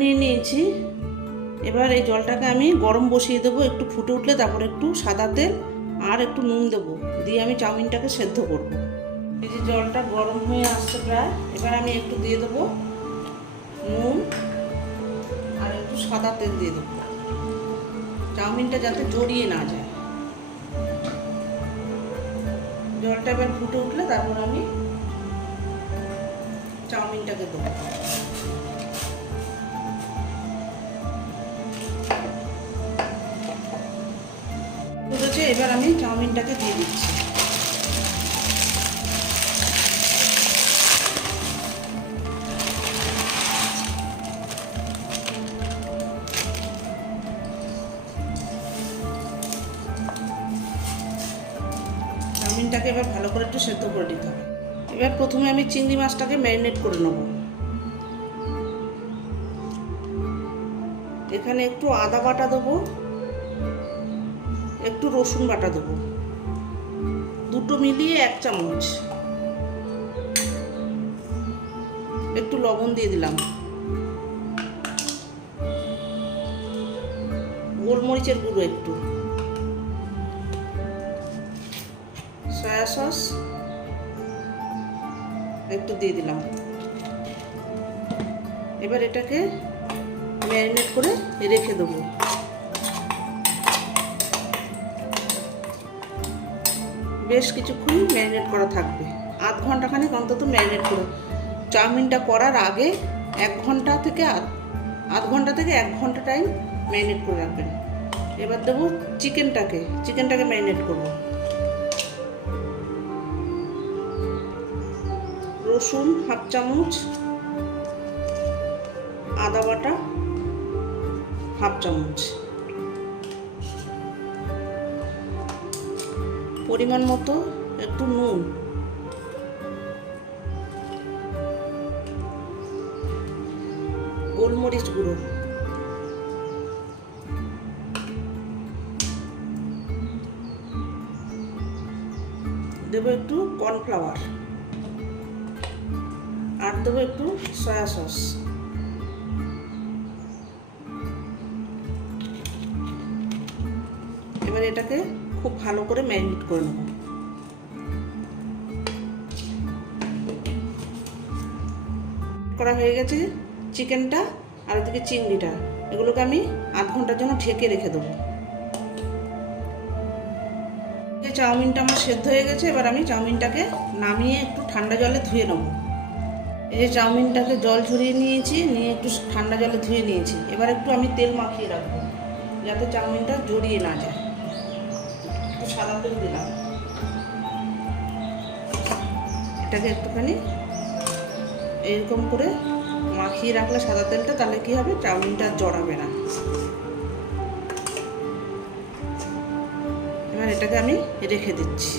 নিয়ে নিয়েছি। এবার এই জলটাকে আমি গরম বসিয়ে দেবো, একটু ফুটে উঠলে তারপর একটু সাদা তেল আর একটু নুন দেবো, দিয়ে আমি চাউমিনটাকে সেদ্ধ করব। এই যে জলটা গরম হয়ে আসছে প্রায়, এবার আমি একটু দিয়ে দেবো নুন আর একটু সাদা তেল দিয়ে দেবো, চাউমিনটা যাতে জড়িয়ে না যায়। জলটা এবার ফুটে উঠলে তারপর আমি চাউমিনটাকে দেবো। ফুটেছে, এবার আমি চাউমিনটাকে দিয়ে দিচ্ছি। চাউমিনটাকে এবার ভালো করে একটু সেদ্ধ করে দিতে হবে। এবার প্রথমে আমি চিংড়ি মাছটাকে ম্যারিনেট করে নেব। এখানে একটু আদা বাটা দেবো, একটু রসুন বাটা দেবো, দুটো মিলিয়ে 1 চামচ, একটু লবণ দিয়ে দিলাম, গোলমরিচের গুঁড়ো একটু, সয়া সস একটু দিয়ে দিলাম। এবার এটাকে ম্যারিনেট করে রেখে দেবো। বেশ কিছুক্ষণ ম্যারিনেট করা থাকবে, আধ ঘন্টাখানেক অন্তত ম্যারিনেট করে। চাউমিনটা করার আগে 1 ঘন্টা থেকে আধ ঘন্টা থেকে 1 ঘন্টা টাইম ম্যারিনেট করে রাখবেন। এবার দেবো চিকেনটাকে ম্যারিনেট করবো। রসুন 1/2 চামচ, আদা বাটা 1/2 চামচ, পরিমাণ মতো একটু নুন, গোলমরিচ গুঁড়ো, দেবো একটু কর্নফ্লাওয়ার, আর দেবো একটু সয়া সস। এবার এটাকে খুব ভালো করে ম্যারিনেট করে নেব। করা হয়ে গেছে চিকেনটা আর ওদিকে চিংড়িটা, এগুলোকে আমি আধ ঘন্টার জন্য ঢেকে রেখে দেবো। চাউমিনটা আমার সেদ্ধ হয়ে গেছে, এবার আমি চাউমিনটাকে নামিয়ে একটু ঠান্ডা জলে ধুয়ে নেব। এই যে চাউমিনটাকে জল ঝরিয়ে নিয়েছি, নিয়ে একটু ঠান্ডা জলে ধুয়ে নিয়েছি। এবার একটু আমি তেল মাখিয়ে রাখবো যাতে চাউমিনটা জড়িয়ে না যায়। একটু সাদা তেল দিলাম, এটাকে একটুখানি এরকম করে মাখিয়ে রাখলে সাদা তেলটা, তাহলে কি হবে, চাউমিনটা জড়াবে না। এবার এটাকে আমি রেখে দিচ্ছি।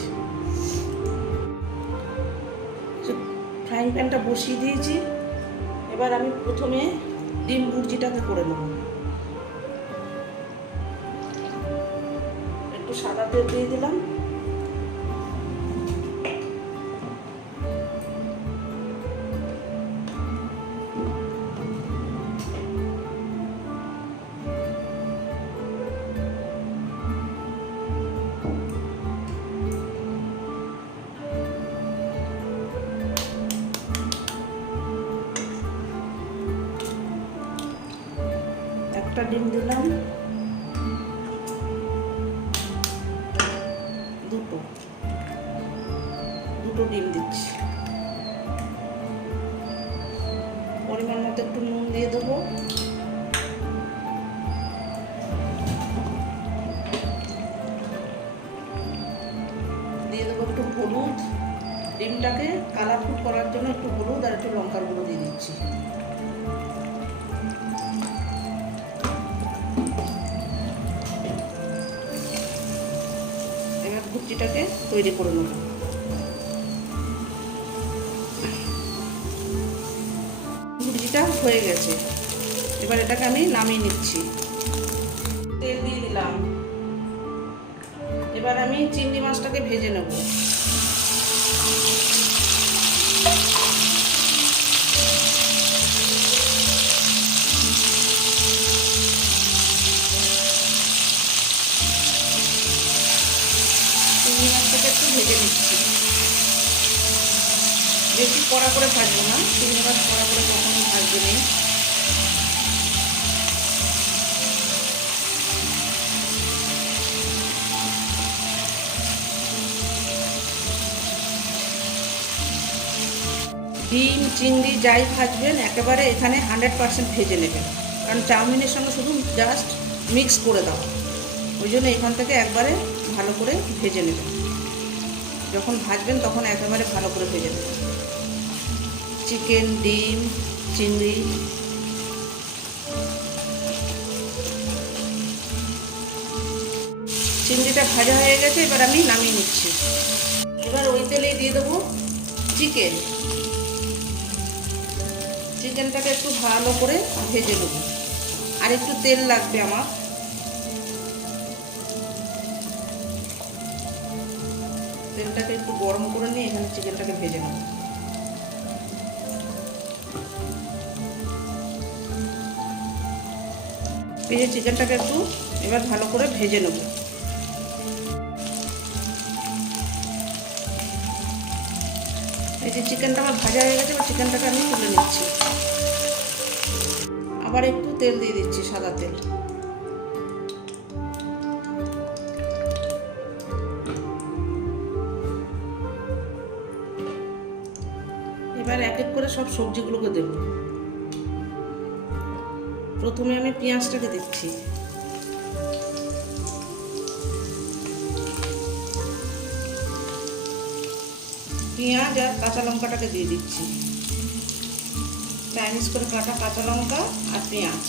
ফ্রাইং প্যানটা বসিয়ে দিয়েছি। এবার আমি প্রথমে ডিম ভুর্জিটাকে করে নেব। একটু সাদা তেল দিয়ে দিলাম, একটা ডিম দিলাম, দুটো ডিম দিচ্ছি। পরিমাণ মতো একটু নুন দিয়ে দেবো, দিয়ে দেবো একটু হলুদ, ডিমটাকে কালারফুল করার জন্য একটু হলুদ আর একটু লঙ্কার গুঁড়ো দিয়ে দিচ্ছি। এবার ভুর্জিটাকে তৈরি করে নেব। ভুর্জিটা হয়ে গেছে, এবার এটাকে আমি নামিয়ে নিচ্ছি। তেল দিয়ে দিলাম। এবার আমি চিংড়ি মাছটাকে ভেজে নেব। ভেজে নিচ্ছি। বেশি কড়া করে ভাজবো না, চিংড়ি মাছ কড়া করে কখনো ভাজবে নেই। ডিম চিংড়ি যাই ভাজবেন একেবারে এখানে 100% ভেজে নেবেন, কারণ চাউমিনের সঙ্গে শুধু জাস্ট মিক্স করে দাও, ওই জন্য এখান থেকে একবারে ভালো করে ভেজে নেবেন। যখন ভাজবেন তখন একেবারে ভালো করে ভেজে নেবেন। চিকেন, ডিম, চিংড়ি। চিংড়িটা ভাজা হয়ে গেছে, এবার আমি নামিয়ে নিচ্ছি। এবার ওই তেলেই দিয়ে দেবো চিকেন। চিকেনটাকে একটু ভালো করে ভেজে নেব, আর একটু তেল লাগবে আমার। তেলটাকে একটু গরম করে নিয়ে এখানে চিকেনটাকে ভেজে নেব। ভেজে চিকেনটাকে একটু এবার ভালো করে ভেজে নেব। এই যে চিকেনটা আমার ভাজা হয়ে গেছে, এবার চিকেনটাকে আমি তুলে নিচ্ছি। আবার একটু তেল দিয়ে দিচ্ছি, সাদা তেল। এবার এক এক করে সব সবজিগুলোকে দেব। প্রথমে আমি পেঁয়াজটাকে দিচ্ছি। পেঁয়াজ আর কাঁচা লঙ্কাটাকে দিয়ে দিচ্ছি। চাইনিজ করে কাটা কাঁচা লঙ্কা আর পেঁয়াজ।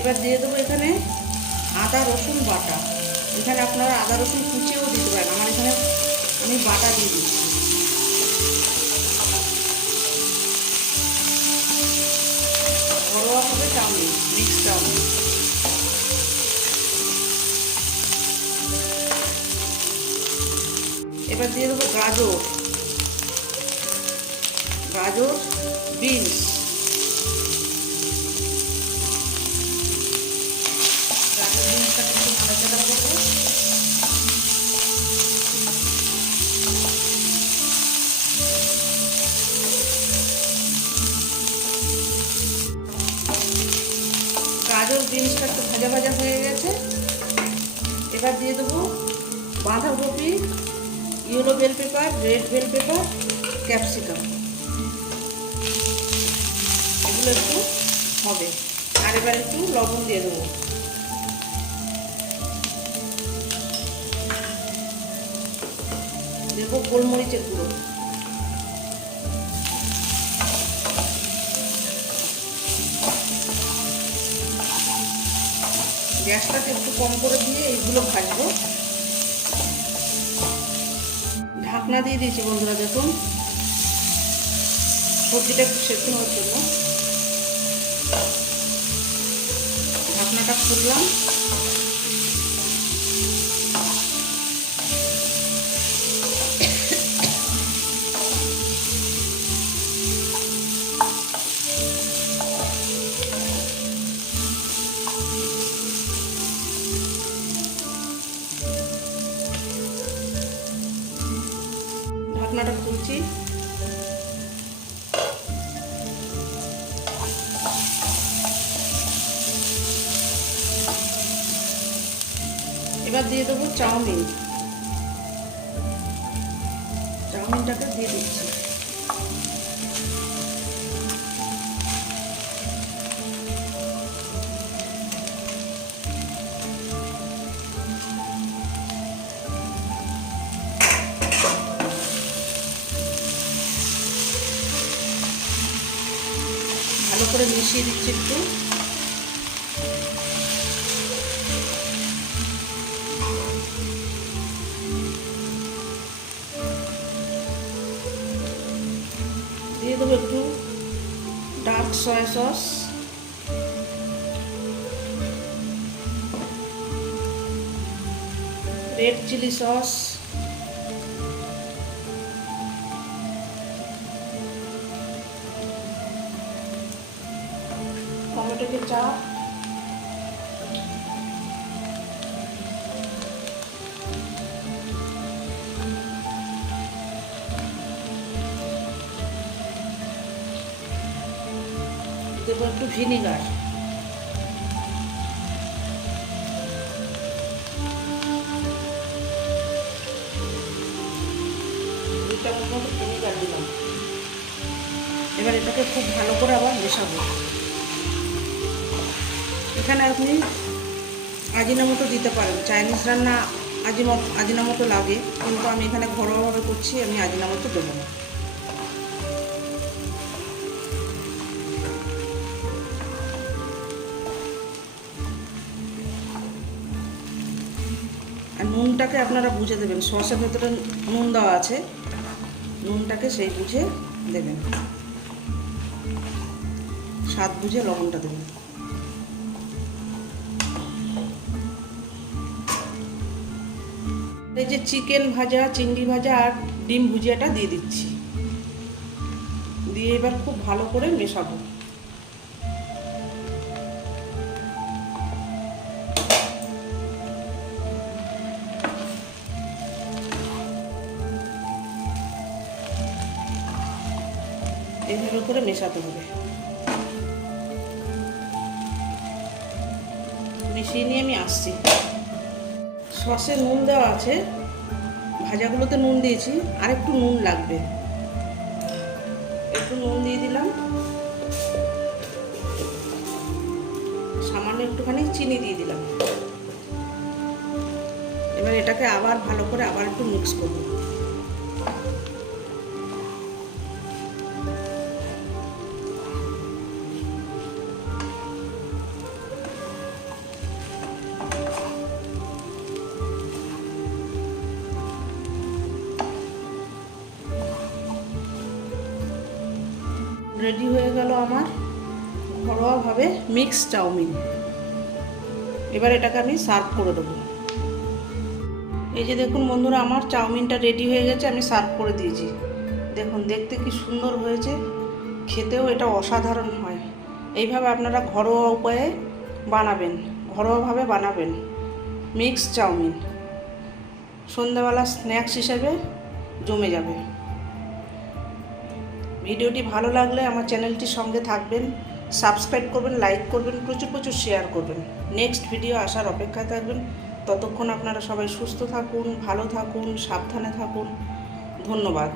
এবার দিয়ে দেবো এখানে আদা রসুন বাটা। এখানে আপনারা আদা রসুন কুচিয়েও দিতে পারেন, আমার এখানে আমি বাটা দিয়ে দিচ্ছি। ঘরোয়া হবে চাউমিন, মিক্স চাউমিন। এবার দিয়ে দেবো গাজর, বিনস। গাজর বিনসটা একটু ভাজা ভাজা হয়ে গেছে। এবার দিয়ে দেবো বাঁধাকপি, yellow bell pepper, red bell pepper, capsicum. এগুলো একটু হবে। আর এবার একটু লবণ দিয়ে দেবো। দেবো গোলমরিচের গুঁড়ো। গ্যাসটাকে একটু কম করে দিয়ে এইগুলো ভাজবো। ঢাকনা দিয়ে দিয়েছি বন্ধুরা, দেখুন সবজিটা একটু সেদ্ধ হওয়ার জন্য। ঢাকনাটা খুললাম। ঢাকনাটা খুলছি। এবার দিয়ে দেবো চাউমিন। চাউমিনটাকে দিয়ে দিচ্ছি। ভালো করে মিশিয়ে দিচ্ছি একটু। দিয়ে দেবো একটু dark soy sauce, red chilli sauce, tomato ketchup, দেবো একটু ভিনিগার, ভিনিগার দিলাম। এবার এটাকে খুব ভালো করে আবার মেশাবো। এখানে আপনি আজিনামোটো দিতে পারেন, চাইনিজ রান্না আজিনামোটো লাগে, কিন্তু আমি এখানে ঘরোয়াভাবে করছি, আমি আজিনামোটো দেবো না। আর নুনটাকে আপনারা বুঝে দেবেন, সসের ভেতরে নুন দেওয়া আছে, নুনটাকে সেই বুঝে দেবেন, স্বাদ বুঝে লবণটা দেবেন। এই যে চিকেন ভাজা, চিংড়ি ভাজা আর ডিম ভুজিয়াটা দিয়ে দিচ্ছি, দিয়ে এবার খুব ভালো করে মেশাবো। এইভাবে করে মেশাতে হবে। মিশিয়ে নিয়ে আমি আসছি। সসে নুন দেওয়া আছে, ভাজাগুলোতে নুন দিয়েছি, আর একটু নুন লাগবে, একটু নুন দিয়ে দিলাম, সামান্য একটুখানি চিনি দিয়ে দিলাম। এবার এটাকে আবার ভালো করে আবার একটু মিক্স করব। রেডি হয়ে গেল আমার ঘরোয়াভাবে মিক্স চাউমিন। এবার এটাকে আমি সার্ভ করে দেবো। এই যে দেখুন বন্ধুরা, আমার চাউমিনটা রেডি হয়ে গেছে, আমি সার্ভ করে দিয়েছি। দেখুন দেখতে কি সুন্দর হয়েছে, খেতেও এটা অসাধারণ হয়। এইভাবে আপনারা ঘরোয়া উপায়ে বানাবেন, ঘরোয়াভাবে বানাবেন মিক্স চাউমিন, সন্ধ্যাবেলা স্ন্যাক্স হিসেবে জমে যাবে। ভিডিওটি ভালো লাগলে আমার চ্যানেলটির সঙ্গে থাকবেন, সাবস্ক্রাইব করবেন, লাইক করবেন, প্রচুর প্রচুর শেয়ার করবেন। নেক্সট ভিডিও আসার অপেক্ষায় থাকবেন। ততক্ষণ আপনারা সবাই সুস্থ থাকুন, ভালো থাকুন, সাবধানে থাকুন। ধন্যবাদ।